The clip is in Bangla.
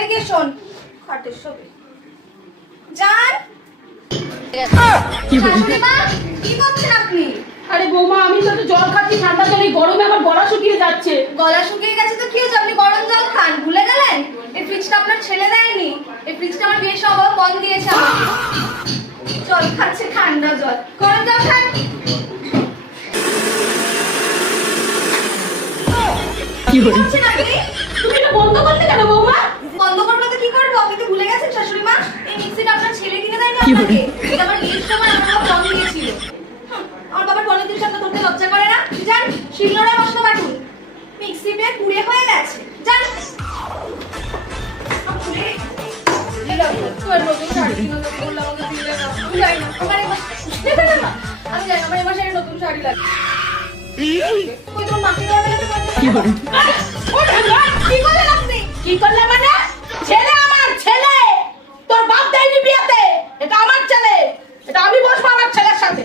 বাইরে গিয়ে শোন। খাটের সবে যান। শাশুড়িমা, কি করছেন আপনি? আরে বৌমা, আমি তো জল খাচ্ছি ঠান্ডা জল, এই গরমে আমার গলা শুকিয়ে যাচ্ছে। গলা শুকিয়ে গেছে তো কি হয়েছে? আপনি গরম জল খান, ভুলে গেলেন? এই ফ্রিজটা আপনার ছেলে দেয়নি, এই ফ্রিজটা আমার বিয়ের সময় বন্ধ দিয়েছে আমাকে। জল খাচ্ছে ঠান্ডা জল, গরম জল খান। কি করছেন আপনি? তুমি এটা বন্ধ করতে কেন বৌমা? বন্ধ করবো তো কি করবো? আপনি তো ভুলে গেছেন শাশুড়ি মা, এই মিক্সিটা আপনার ছেলে কিনে দেয়নি আপনাকে। এটা আমার বিয়ের সময় আমার বাবা বন্ধ দিয়েছিল। আমার বাবার পলিথিন সাথে ধরতে লজ্জা করে না? যান শিলনোড়ায় মশলা বাটুন, মিক্সি পেয়ে কুড়ে হয়ে গেছে। যান। কি করলে মানে? ছেলে আমার ছেলে, তোর বাপ দেয়নি বিয়েতে, এটা আমার ছেলে, এটা আমি বসবো আমার ছেলের সাথে।